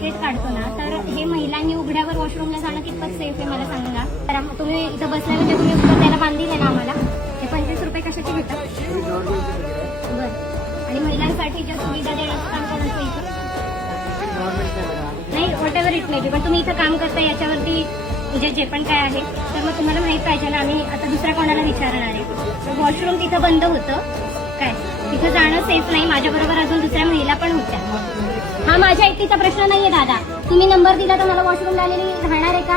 Ticket काढतो ना, तर हे महिलांनी उघड्यावर वॉशरूमला जाणं कितपत सेफ आहे मला सांगा. तर तुम्ही इथं बसलाय म्हणजे तुम्ही उत्तर द्यायला बांधील ना आम्हाला. हे 25 रुपये कशाचे घेतात? बरं. आणि महिलांसाठी ज्या सुविधा देण्याचं काम करायचं इथं नाही, what ever it may be, पण तुम्ही इथं काम करता याच्यावरती म्हणजे जे पण काय आहे तर मग तुम्हाला माहित पाहिजे ना. आम्ही आता दुसऱ्या कोणाला विचारणार आहे. वॉशरूम तिथं बंद होतं काय, तिथं जाणं सेफ नाही. माझ्याबरोबर अजून दुसऱ्या महिला पण होत्या. हा माझ्या एकटीचा प्रश्न नाहीये दादा. तुम्ही नंबर दिला तर मला वॉशरूमला आलेली राहणार आहे का?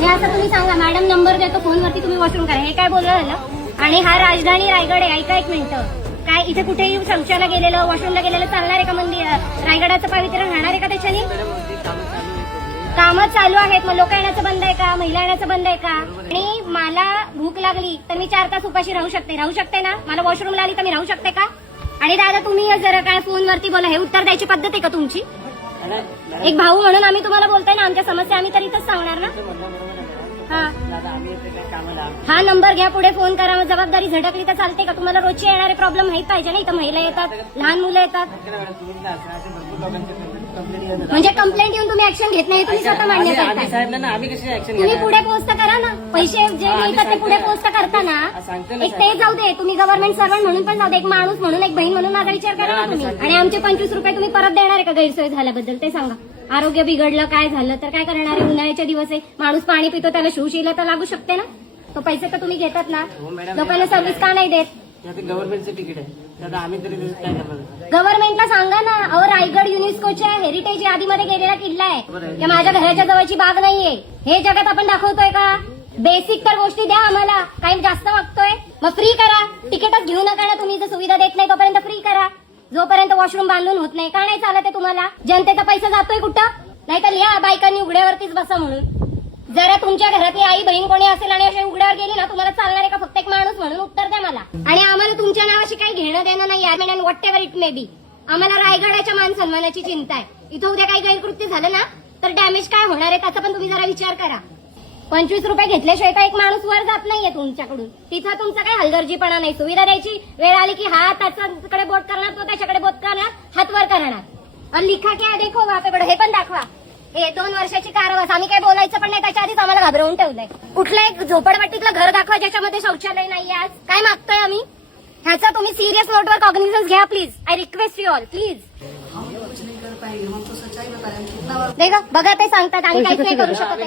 हे असं तुम्ही सांगा, मॅडम नंबर देतो फोनवरती, तुम्ही वॉशरूम करा. हे काय बोलणं झालं? आणि हा राजधानी रायगड आहे. ऐका एक मिनिटं, काय इथे कुठेही शौचाला गेलेलं वॉशरूमला गेलेलं चालणार आहे का? मंदिर रायगडाचं पावित्र्य राहणार आहे का त्याच्याने? कामं चालू आहेत, मग लोक येण्याचं बंद आहे का? महिला येण्याचं बंद आहे का? आणि मला भूक लागली तर मी 4 तास उपाशी राहू शकते ना? मला वॉशरूमला आली तर मी राहू शकते का? आणि दादा तुम्ही जरा काय फोनवरती बोला, हे उत्तर द्यायची पद्धत आहे का तुमची? एक भाऊ म्हणून आम्ही तुम्हाला बोलतोय ना, आमच्या समस्या आम्ही तर इथंच सांगणार ना. हा नंबर घ्या, पुढे फोन करा. मग जबाबदारी झटकली तर चालते का? तुम्हाला रोजचे येणारे प्रॉब्लेम माहित पाहिजे ना. इथं महिला येतात, लहान मुलं येतात. म्हणजे कंप्लेंट येऊन तुम्ही ऍक्शन घेत नाही, तुम्ही स्वतः मान्य करताय. तुम्ही पुढे पोस्ट करा ना. पैसे जे मिळतात ते पुढे पोस्ट करता ना. एक ते जाऊ दे, तुम्ही गव्हर्नमेंट सर्वंट म्हणून पण जाऊ दे, एक माणूस म्हणून, एक बहीण म्हणून माझा विचार करा ना तुम्ही. आणि आमचे 25 रुपये तुम्ही परत देणार आहे का गैरसोय झाल्याबद्दल? ते सांगा. आरोग्य बिघडलं काय झालं तर काय करणार आहे? उन्हाळ्याचे दिवस आहे, माणूस पाणी पितो, त्याला शिवशीला तर लागू शकते ना. तो पैसे तर तुम्ही घेतात ना. लोकांना सर्व्हिस का नाही देत? गव्हर्नमेंटचं तिकीट आहे, आम्ही तरी काय करणार? गव्हर्नमेंटला सांगा ना. अहो रायगड युनेस्कोच्या हेरिटेज यादीमध्ये गेलेला किल्ला आहे. या माझ्या घराच्या जवळची बाग नाहीये. हे जगात आपण दाखवतोय का? बेसिक तर गोष्टी द्या आम्हाला. काही जास्त मागतोय मग फ्री करा. तिकीटच घेऊ नका ना तुम्ही. जर सुविधा देत नाही तोपर्यंत फ्री करा. जोपर्यंत वॉशरूम बांधून होत नाही. का नाही चालत आहे तुम्हाला? जनतेचा पैसा जातोय कुठं? नाही तर या बायकांनी उघड्यावरतीच बसा म्हणून. जरा तुमच्या घरातली आई बहीण कोणी असेल आणि अशी उघड्यावर गेली ना, तुम्हाला चालणार आहे का? फक्त एक माणूस म्हणून उत्तर द्या मला. आणि आम्हाला तुमच्या नावाशी काही घेणं देणं नाही. And what ever it may be. आम्हाला रायगडाच्या मान सन्मानाची चिंता आहे. इथं उद्या काही गैरकृत्य झालं ना तर डॅमेज काय होणार आहे त्याचा पण तुम्ही जरा विचार करा. 25 रुपये घेतल्याशिवाय तर एक माणूस वर जात नाहीये तुमच्याकडून. तिथं तुमचा काही हलगर्जीपणा नाही. सुविधा द्यायची वेळ आली की हा त्याच्याकडे बोट करणार, तो त्याच्याकडे बोट करणार, हात वर करणार. आणि लिखा क्या देखो वापेकडे, हे पण दाखवा. हे 2 वर्षाची कारवास. आम्ही काय बोलायचं पण नाही, त्याच्या आधीच आम्हाला घाबरवून ठेवलंय. कुठलं एक झोपडपट्टीतलं घर दाखवा ज्याच्यामध्ये शौचालय नाही. आज काय मागतोय आम्ही? ह्याचा तुम्ही सिरियस नोटवर कॉग्निझन्स घ्या please. I request you all please. बघा ते सांगतात आणि काहीच नाही करू शकत.